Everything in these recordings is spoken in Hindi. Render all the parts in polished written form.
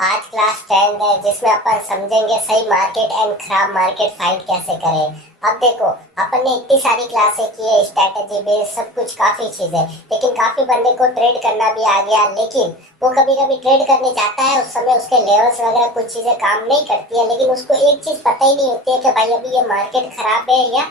आज क्लास 10 है जिसमें अपन समझेंगे सही मार्केट एंड खराब मार्केट फाइंड कैसे करें। अब देखो, अपन ने इतनी सारी क्लासें की है, स्ट्रेटेजी बेस्ड सब कुछ काफी चीजें, लेकिन काफी बंदे को ट्रेड करना भी आ गया, लेकिन वो कभी कभी ट्रेड करने जाता है, उस समय उसके लेवल्स वगैरह कुछ चीजें काम नहीं करती है, लेकिन उसको एक चीज पता ही नहीं होती है कि भाई अभी ये मार्केट खराब है या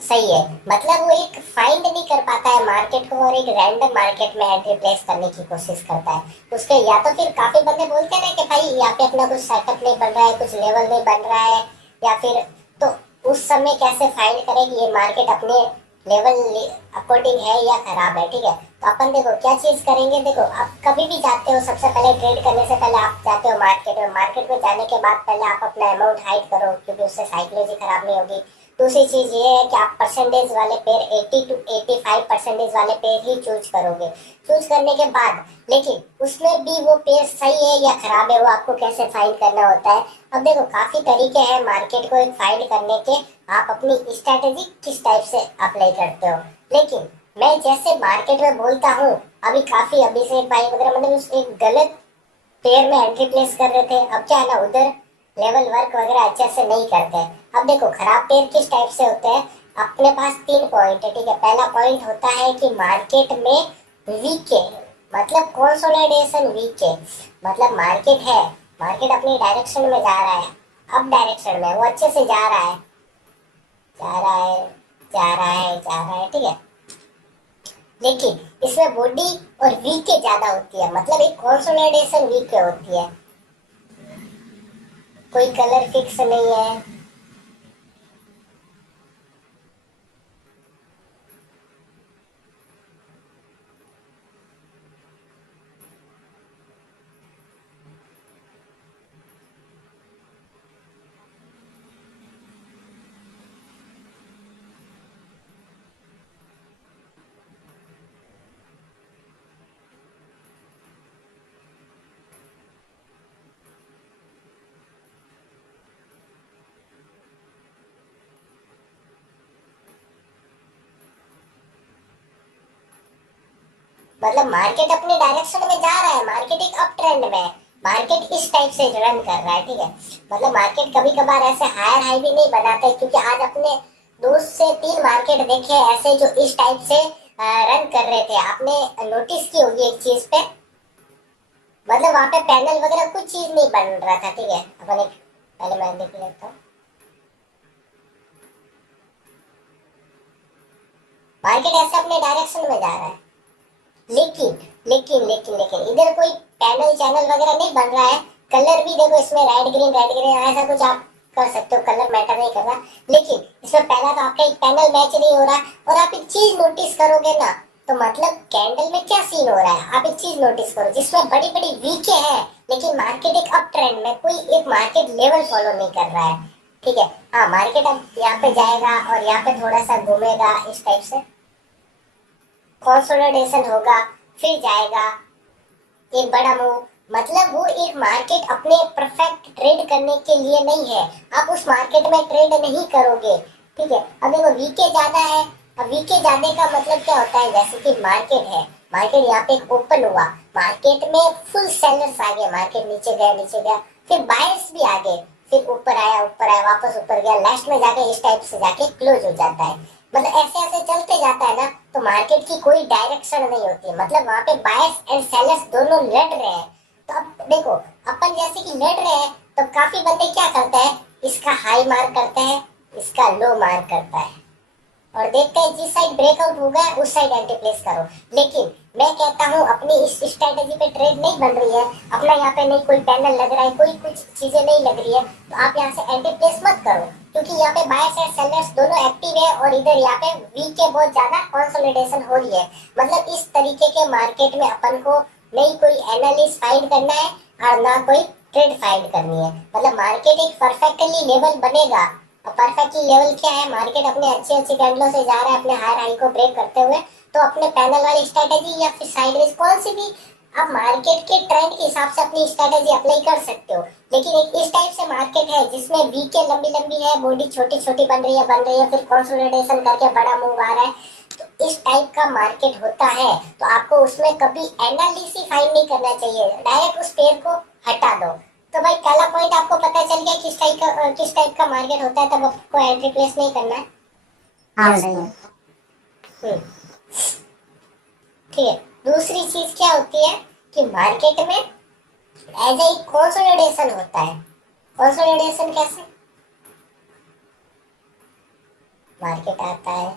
सही है। मतलब वो एक फाइंड नहीं कर पाता है मार्केट को और एक रैंडम मार्केट में एंट्री प्लेस करने की कोशिश करता है। उसके या तो फिर काफी बंदे बोलते हैं ना कि भाई यहाँ पे अपना कुछ सेटअप नहीं बन रहा है, कुछ लेवल नहीं बन रहा है, या फिर तो उस समय कैसे फाइंड करें कि ये मार्केट अपने लेवल अकॉर्डिंग है या खराब है। ठीक है, तो अपन देखो क्या चीज करेंगे। देखो, आप कभी भी जाते हो, सबसे पहले ट्रेड करने से पहले आप जाते हो मार्केट में। मार्केट में जाने के बाद पहले आप अपना अमाउंट हाइड करो, क्योंकि उससे साइकोलॉजी खराब नहीं होगी। दूसरी चीज ये है कि आप परसेंटेज वाले पेयर 80 to 85% वाले पेयर ही चूज करोगे। चूज करने के बाद लेकिन उसमें भी वो पेयर सही है या खराब है, वो आपको कैसे फाइंड करना होता है। अब देखो, काफी तरीके हैं मार्केट को एक फाइंड करने के। आप अपनी स्ट्रेटेजी किस टाइप से अप्लाई करते हो, लेकिन मैं जैसे मार्केट में बोलता हूँ, अभी अभिषेक भाई वगैरह मतलब एक गलत पेयर में एंट्री प्लेस कर रहे थे। अब क्या है ना, उधर लेवल वर्क वगैरह अच्छे से नहीं करते। अब देखो, खराब पेयर किस टाइप से होते हैं। अपने पास 3 पॉइंट है, ठीक है। पहला पॉइंट होता है कि मार्केट में वीक है, मतलब कंसोलिडेशन वीक है। मतलब मार्केट है, मार्केट अपनी डायरेक्शन में जा रहा है, अप डायरेक्शन में वो अच्छे से जा रहा है, जा रहा है, जा रहा है, जा रहा है, ठीक है। लेकिन इसमें बॉडी और वीक ज्यादा होती है, मतलब एक कंसोलिडेशन वीक होती है, कोई कलर फिक्स नहीं है। मतलब मार्केट अपने डायरेक्शन में जा रहा है, मार्केट एक अप ट्रेंड में है, मार्केट इस टाइप से रन कर रहा है, ठीक है। मतलब मार्केट कभी कभार ऐसे हायर हाई भी नहीं बनाता है, क्योंकि आज अपने 2 से 3 मार्केट देखे ऐसे जो इस टाइप से रन कर रहे थे। आपने नोटिस की होगी एक चीज पे, मतलब वहां पे पैनल वगैरह कुछ चीज नहीं बन रहा था, ठीक है। अपन एक पहले मैं देख लेता हूँ। मार्केट ऐसे अपने डायरेक्शन में जा रहा है, लेकिन लेकिन इधर कोई पैनल चैनल वगैरह नहीं बन रहा है। कलर भी देखो इसमें रेड ग्रीन ऐसा कुछ आप कर सकते हो, कलर मैटर नहीं कर रहा। लेकिन इसमें पहला तो आपका एक पैनल मैच नहीं हो रहा है। और आप एक चीज नोटिस करोगे ना, तो मतलब कैंडल में क्या सीन हो रहा है, आप एक चीज नोटिस करो जिसमें बड़ी बड़ी वीके है, लेकिन मार्केट एक अप ट्रेंड में, कोई एक मार्केट लेवल फॉलो नहीं कर रहा है, ठीक है। हाँ, मार्केट अब यहाँ पे जाएगा और यहाँ पे थोड़ा सा घूमेगा इस टाइप से, कंसोलिडेशन होगा, फिर जाएगा एक बड़ा मूव। मतलब वो एक मार्केट अपने परफेक्ट ट्रेड करने के लिए नहीं है, आप उस मार्केट में ट्रेड नहीं करोगे, ठीक है। अब देखो, वीके ज्यादा है। अब वीके ज्यादा का मतलब क्या होता है, जैसे कि मार्केट है, मार्केट यहाँ पे एक ओपन हुआ, मार्केट में फुल सेलर्स आ गए, मार्केट नीचे गया, फिर बायर्स भी आ गए, फिर ऊपर आया, वापस ऊपर गया, लास्ट में जाके इस टाइप से जाके क्लोज हो जाता है। मतलब ऐसे ऐसे चलते जाता है ना, तो मार्केट की कोई डायरेक्शन नहीं होती, मतलब वहां पे बायर्स एंड सेलर्स दोनों लड़ रहे हैं। तो अब देखो, अपन जैसे कि लड़ रहे हैं, तो काफी बंदे क्या करते हैं, इसका हाई मार्क करते हैं, इसका लो मार्क करता है, और देखते हैं जिस साइड ब्रेकआउट होगा उस साइड एंटी प्लेस करो। लेकिन मैं कहता हूँ अपनी इस स्ट्रेटेजी पे ट्रेड नहीं बन रही है, अपना यहाँ पे नहीं कोई पैनल लग रहा है, कोई कुछ चीजें नहीं लग रही है, तो आप यहाँ से एंटी प्लेस मत करो, क्योंकि यहाँ पे बायर्स और सेलर्स दोनों एक्टिव है, और इधर यहाँ पे वीक के बहुत ज्यादा कंसोलिडेशन हो रही है। मतलब इस तरीके के मार्केट में अपन को नहीं कोई एनालिस्ट फाइंड करना है और ना कोई ट्रेड फाइंड करनी है। मतलब मार्केट एक परफेक्टली लेवल बनेगा। परफेक्टली लेवल क्या है, मार्केट अपने अच्छे अच्छे कैंडलों से जा रहा है अपने हायर हाई को ब्रेक करते हुए, तो अपने पैनल वाली स्ट्रेटेजी या फिर साइडवेज कौन सी भी आप मार्केट के ट्रेंड के हिसाब से अपनी स्ट्रेटेजी अप्लाई कर सकते हो। लेकिन एक इस टाइप से मार्केट है जिसमें वीके लंबी लंबी है, बॉडी छोटी छोटी बन रही है, फिर कंसोलिडेशन करके बड़ा मूव आ रहा है, तो इस टाइप का मार्केट होता है। तो आपको उसमें कभी एनालिसिस फाइंड नहीं करना चाहिए, डायरेक्ट उस पेयर को हटा दो। तो भाई पहला पॉइंट आपको पता चल गया किस टाइप का मार्केट होता है, तब आपको एंट्री प्लेस नहीं करना है। हाँ यस सही नो। है। ठीक है। दूसरी चीज क्या होती है कि मार्केट में एज ए कंसोलिडेशन होता है। कंसोलिडेशन कैसे? मार्केट आता है,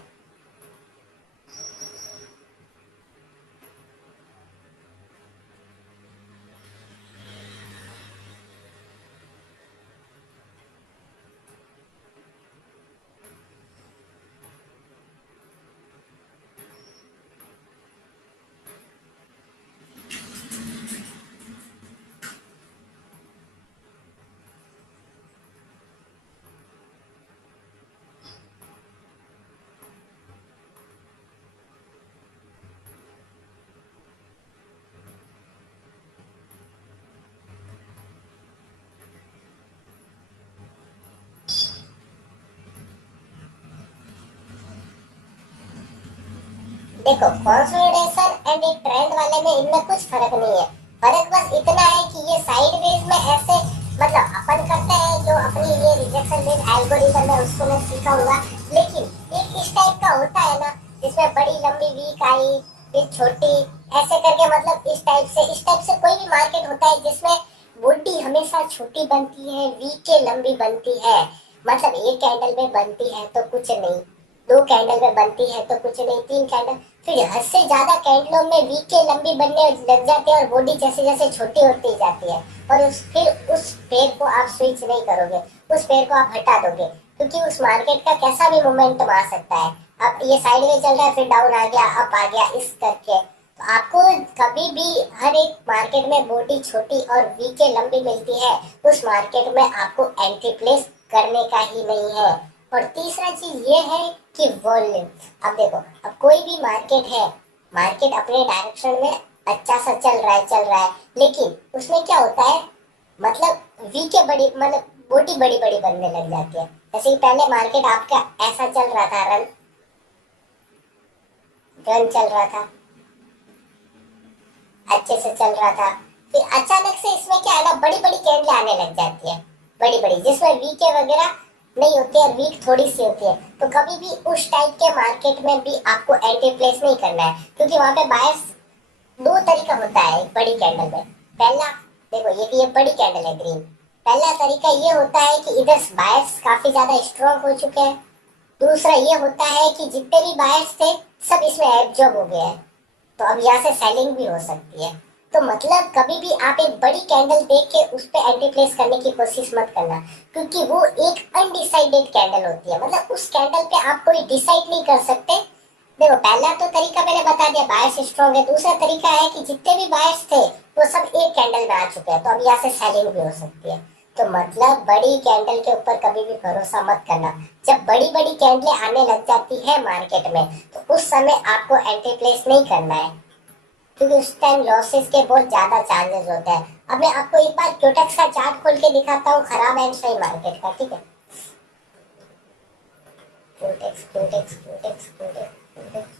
देखो कंसोलिडेशन एंड एक ट्रेंड वाले में इनमें कुछ फर्क नहीं है। फर्क बस इतना है कि ये साइडवेज में ऐसे मतलब अपन करते हैं जो अपनी ये रिजेक्शन बेस्ड एल्गोरिथम है उसको मैं सीखा हुआ, लेकिन एक इस टाइप का होता है ना जिसमें बड़ी लंबी वीक आई फिर छोटी, ऐसे करके मतलब इस टाइप से कोई भी मार्केट होता है जिसमें बॉडी हमेशा छोटी बनती है, वीक के लंबी बनती है। मतलब एक कैंडल में बनती है तो कुछ नहीं, दो कैंडल में बनती है तो कुछ नहीं, तीन कैंडल, फिर हद से ज्यादा कैंडलों में वीक के लंबी बनने लग जाते हैं और बॉडी जैसे जैसे छोटी होती जाती है। और फिर उस पेड़ को आप स्विच नहीं करोगे, उस पेड़ को आप हटा दोगे, क्योंकि उस मार्केट का कैसा भी मोमेंटम आ सकता है। अब ये साइड में चल रहा है फिर डाउन आ गया अप आ गया इस करके, तो आपको कभी भी हर एक मार्केट में बॉडी छोटी और वीक के लंबी मिलती है, उस मार्केट में आपको एंट्री प्लेस करने का ही नहीं है। और तीसरा चीज ये है कि वॉल्यूम। अब देखो, अब कोई भी मार्केट है, मार्केट अपने डायरेक्शन में अच्छा सा चल रहा है, लेकिन उसमें क्या होता है मतलब वी के बड़ी मतलब बॉडी बड़ी बड़ी बनने लग जाती है। जैसे कि पहले मार्केट आपका ऐसा चल रहा था, रन रन चल रहा था, अच्छे से चल रहा था, फिर अचानक से इसमें क्या है ना बड़ी बड़ी कैंडल आने लग जाती है, बड़ी बड़ी जिसमें वीके वगैरह नहीं होती है, वीक थोड़ी सी होती है। तो कभी भी उस टाइप के मार्केट में भी आपको एंट्री प्लेस नहीं करना है, क्योंकि वहां पे बायर्स दो तरीका होता है एक बड़ी कैंडल में। पहला, देखो ये बड़ी कैंडल है ग्रीन, पहला तरीका ये होता है कि इधर बायर्स काफी ज्यादा स्ट्रांग हो चुके हैं। दूसरा ये होता है कि जितने भी बायर्स थे सब इसमें एब्जॉर्ब हो गए हैं, तो अब यहाँ से सेलिंग भी हो सकती है। तो मतलब कभी भी आप एक बड़ी कैंडल देख के उस पर एंट्री प्लेस करने की कोशिश मत करना, क्योंकि वो एक अनडिसाइडेड कैंडल होती है। मतलब उस कैंडल पे आप कोई डिसाइड नहीं कर सकते। देखो पहला तो तरीका मैंने बता दिया, बायर्स स्ट्रॉन्ग है। दूसरा तरीका है कि जितने भी बायर्स थे वो सब एक कैंडल में आ चुके हैं, तो अब यहाँ से सेलिंग भी हो सकती है। तो मतलब बड़ी कैंडल के ऊपर कभी भी भरोसा मत करना। जब बड़ी बड़ी कैंडलें आने लग जाती है मार्केट में, तो उस समय आपको एंट्री प्लेस नहीं करना है, क्योंकि उस टाइम लॉसेस के बहुत ज्यादा चांसेस होते हैं। अब मैं आपको एक बार क्यूटेक्स का चार्ट खोल के दिखाता हूँ खराब एंड सही मार्केट का, ठीक है। क्यूटेक्स क्यूटेक्स क्यूटेक्स क्यूटेक्स क्यूटेक्स।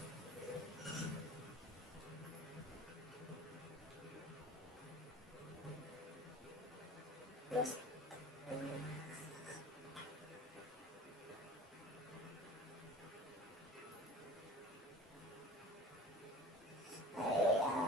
अरे यार,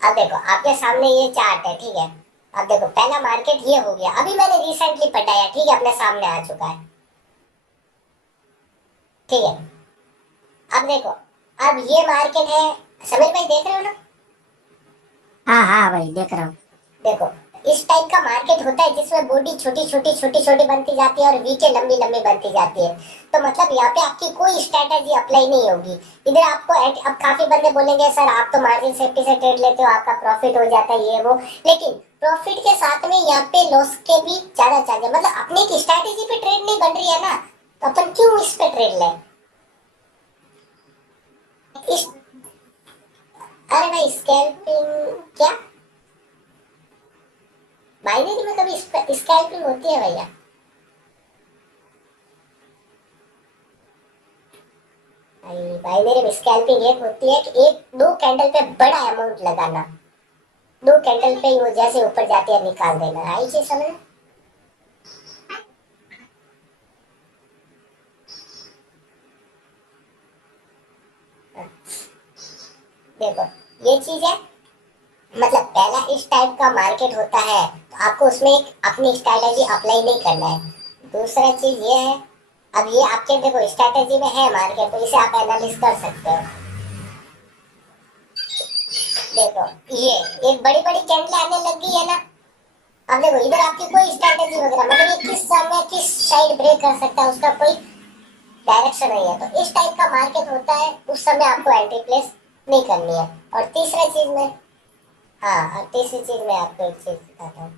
अब देखो आपके सामने ये चार्ट है, ठीक है। अब देखो पहला मार्केट ये हो गया, अभी मैंने रिसेंटली पढ़ाया, ठीक है, अपने सामने आ चुका है, ठीक है। अब देखो, अब ये मार्केट है, समीर भाई देख रहे हो ना? हाँ हाँ भाई देख रहा हूँ। देखो इस टाइप का मार्केट होता है जिसमें बॉडी छोटी छोटी बनती जाती है और वीके लंबी लंबी बनती जाती है। तो मतलब यहाँ पे आपकी कोई स्ट्रेटजी अप्लाई नहीं होगी। इधर आपको अब काफी बंदे बोलेंगे सर आप तो मार्जिन सेफ्टी से ट्रेड लेते हो, आपका प्रॉफिट हो जाता है ये वो, लेकिन प्रॉफिट के साथ में यहाँ पे लॉस के भी ज्यादा चांस है। मतलब अपनी एक स्ट्रेटेजी पे ट्रेड नहीं बन रही है ना, तो अपन क्यों इस पे ट्रेड लें? इस अरे भाई स्कैल्पिंग क्या, बाइनरी में कभी स्कैल्पिंग होती है भैया? भाई बाइनरी में स्कैल्पिंग एक होती है कि एक दो कैंडल पे बड़ा अमाउंट लगाना, दो कैंडल पे ही वो जैसे ऊपर जाती है निकाल देना, आई चीज समझ। देखो ये चीज है, मतलब पहला इस टाइप का मार्केट होता है तो आपको उसमें एक अपनी स्ट्रैटेजी अप्लाई नहीं करना है। दूसरा चीज ये है, अब ये आपके देखो स्ट्रैटेजी में है मार्केट, तो इसे आप एनालिस कर सकते हो। देखो ये एक बड़ी बड़ी कैंडल आने लग गई है ना, अब देखो इधर आपकी कोई स्ट्रैटेजी वगैरह, मतलब ये किस समय किस साइड ब्रेक कर सकता है उसका कोई डायरेक्शन नहीं है, तो इस टाइप का मार्केट होता है, उस समय आपको एंट्री प्लेस नहीं करनी है। और तीसरा चीज में, हाँ और तीसरी चीज मैं आपको एक चीज बताता हूँ।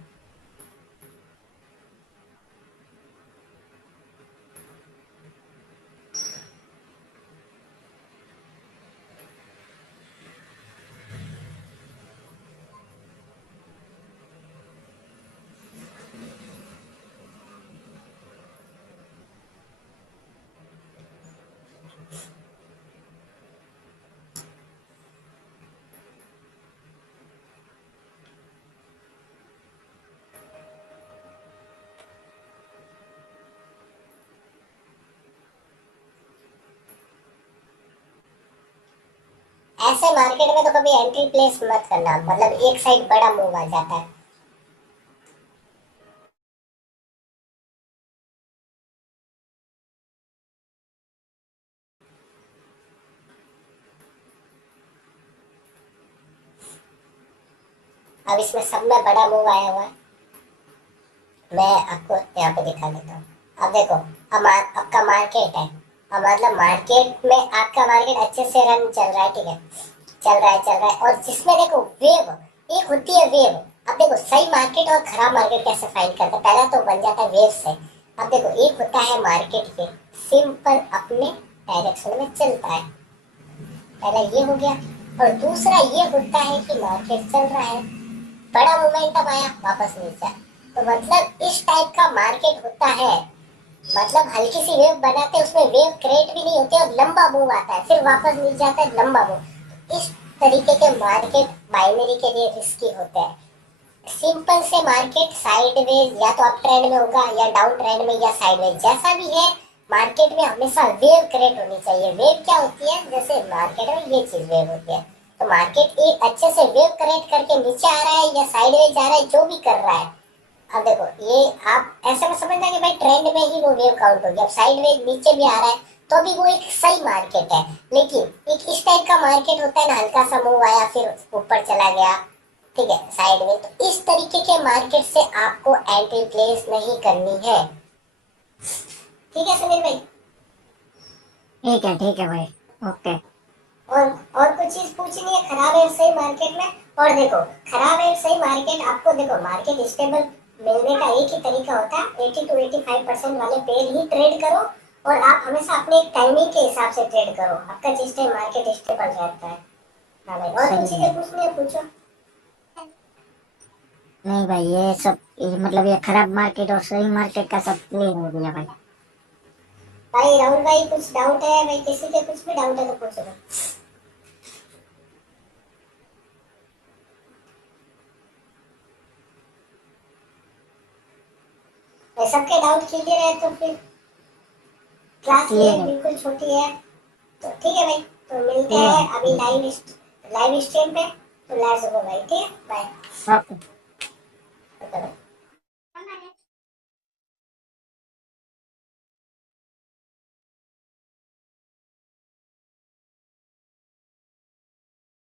ऐसे मार्केट में तो कभी एंट्री प्लेस मत करना, मतलब एक साइड बड़ा मूव आ जाता है। अब इसमें सब में बड़ा मूव आया हुआ है, मैं आपको यहाँ पे दिखा देता हूँ। अब देखो अब आपका मार्केट है, अब मतलब मार्केट में आपका मार्केट अच्छे से रन चल रहा है, ठीक है, चल रहा है और जिसमें देखो वेव, एक होती है वेव। अब देखो सही मार्केट और खराब मार्केट कैसे फाइंड करते हैं, पहला तो बन जाता है वेव से। अब देखो एक होता है मार्केट के सिंपल अपने डायरेक्शन में चलता है, पहला ये हो गया। और दूसरा ये होता है कि मार्केट चल रहा है, बड़ा मोमेंटम आया वापस नीचे, तो मतलब इस टाइप का मार्केट होता है। मतलब हल्की सी वेव बनाते हैं, उसमें वेव क्रिएट भी नहीं होती और लंबा मूव आता है, फिर वापस नीचे जाता है लंबा मूव। इस तरीके के मार्केट बाइनरी के लिए रिस्की होते हैं। सिंपल से मार्केट साइडवेज या तो अप ट्रेंड में होगा या डाउन ट्रेंड में या साइडवेज, जैसा भी है मार्केट में हमेशा वेव क्रिएट होनी चाहिए। वेव क्या होती है, जैसे मार्केट में ये चीज वेव होती है, तो मार्केट एक अच्छे से वेव क्रिएट करके नीचे आ रहा है या साइडवेज जा रहा है, जो भी कर रहा है। अब देखो ये आप ऐसा मत समझना कि भाई ट्रेंड में ही वो वेव काउंट होगी, अब साइडवेज नीचे भी आ रहा है तो भी वो एक सही मार्केट है। लेकिन एक इस टाइप का मार्केट होता है ना, हल्का सा मूव आया फिर ऊपर चला गया, ठीक है, साइड में, तो इस तरीके के मार्केट से आपको एंट्री प्लेस नहीं करनी है। ठीक है सुनील भाई। ठीक है भाई। ओके। और कुछ चीज पूछनी है खराब है सही मार्केट में। और देखो खराब है सही मार्केट, आपको देखो मार्केट स्टेबल मिलने का एक ही तरीका होता है, 80 to 85% वाले पेड़ ही ट्रेड करो और आप हमेशा अपने एक टाइमिंग के हिसाब से ट्रेड करो, आपका जिस टाइम मार्केट स्टेबल रहता है। हाँ भाई, और कुछ सही है। चीजें पूछनी है पूछो। नहीं भाई, मतलब ये खराब मार्केट और सही मार्केट का सब क्लियर हो गया भाई। भाई राहुल भाई कुछ डाउट है भाई, किसी के कुछ भी डाउट है तो पूछो भाई। सबके डाउट क्लियर है तो फिर क्लास ये क्लियर है। बिल्कुल छोटी है, तो ठीक है भाई, तो मिलते क्लियर हैं है। अभी लाइव स्ट्रीम पे। तो लाइव सुबह भाई, ठीक है, बाय। ओके।